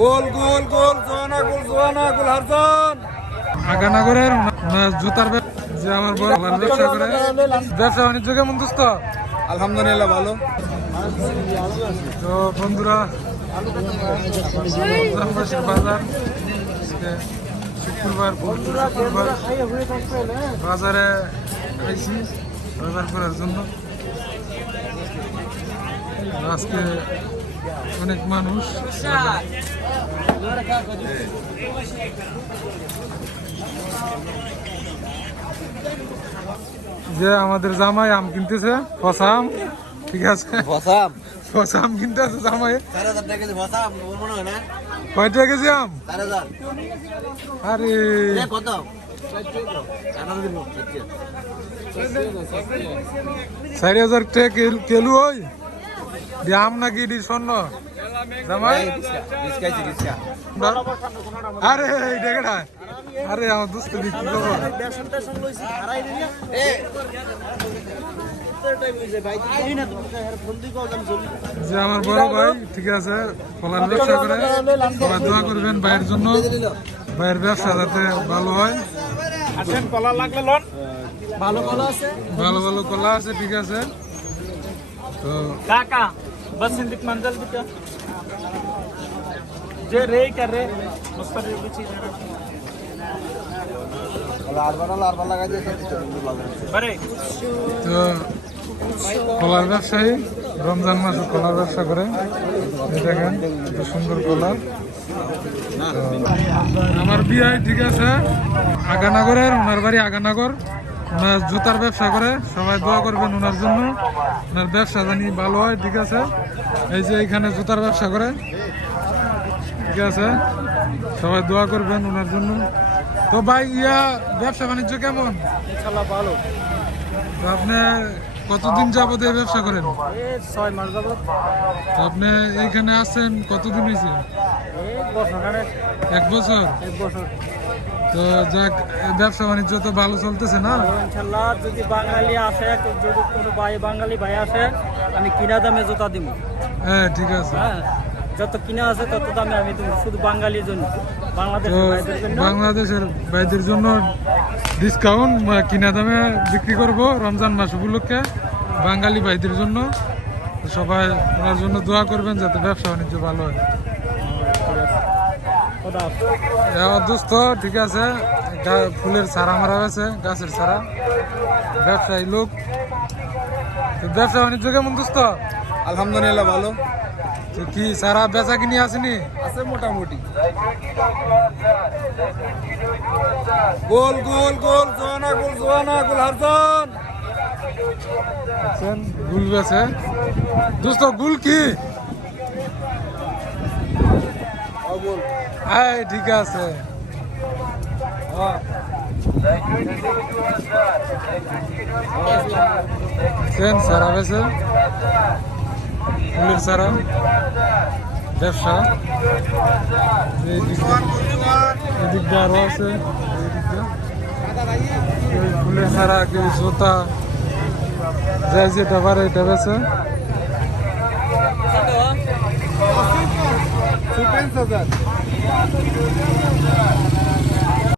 গোল গোল গোল জোয়ানা গোল হারজন আগানগরের জুতার যে আমার বড় ব্যবসা করে ব্যবসা বাণিজ্য কেমন দোস্ত? আলহামদুলিল্লাহ ভালো। তো বন্ধুরা বাজার শুক্রবার বাজারে আইছি বাজার করার জন্য। আজকে অনেক মানুষ যে আমাদের জামাই আম কিনতেছে পচা আম, ঠিক আছে পচা আম কিনতেছে জামাই। কয়টা কেজি আম? আরে 4,000 টাকা কেলু ওই আম নাকি এটি স্বর্ণ জামাই? আরে ডেকেটা আরে আমার দোস্ত কি খবর? যে আমার বড় ভাই, ঠিক আছে, কলার ব্যবসা করে। সবাই দোয়া করবেন ভাইয়ের জন্য, ভাইয়ের ব্যবসা যাতে ভালো হয়। ভালো ভালো কলা আছে, ঠিক আছে। তো बस सिंधिक मंजल दिखा जे रे कर रे उस पर भी चीज लारवा लगा दे बरे। তো কলার ব্যবসায়ী রমজান মাসে কলার ব্যবসা করে। দেখেন কত সুন্দর কলা। আমার বিয়ে, ঠিক আছে, আগানগরের, ওনার বাড়ি আগানগর। ওনার জুতার ব্যবসা করে, সবাই দোয়া করবেন ওনার জন্য, ওনার ব্যবসা জানি ভালো হয়, ঠিক আছে। এই যে এইখানে জুতার ব্যবসা করে, ঠিক আছে, সবাই দোয়া করবেন ওনার জন্য। তো ভাই ব্যবসা বাণিজ্য কেমন? ইনশাআল্লাহ ভালো। তো আপনি কতদিন যাবত এই ব্যবসা করেন? 6 মাস যাবত। তো আপনি এইখানে আসছেন কতদিন হয়েছে? 1 বছর। তো যাক, ব্যবসা বাণিজ্য তো ভালো চলতেছে না? ইনশাআল্লাহ যদি বাঙালি আসে, যদি কোনো বাঙালি ভাই আসে, আমি কিনা দামে জুতা দিব। হ্যাঁ, ঠিক আছে। হ্যাঁ, যত কিনা আছে তত দামে আমি দিব, শুধু বাঙালির জন্য, বাংলাদেশের ভাইদের জন্য ডিসকাউন্ট কিনা দামে বিক্রি করব রমজান মাস উপলক্ষে বাঙালি ভাইদের জন্য। সবাই ওনার জন্য দোয়া করবেন যাতে ব্যবসা বাণিজ্য ভালো হয়। আমার দোস্ত, ঠিক আছে, ফুলের চারা মারা গেছে, গাছের চারা, ব্যবসায়ী লোক। ব্যবসা বাণিজ্য কেমন দোস্ত? আলহামদুলিল্লাহ ভালো। তো কি চারা বেচা কিনি আসেনি? আছে মোটামুটি। গোল গোল গোল জোয়ানা গোল হারজন গুল বেছে দোস্ত। গুল কি? হ্যাঁ, ঠিক আছে। সারা বেছে ফুলের সারা ব্যবসা। এদিকটা আরো আছে, ফুলের সারা, কেউ জোতা, যাই যেটা পারে এটা বেছে। $50,000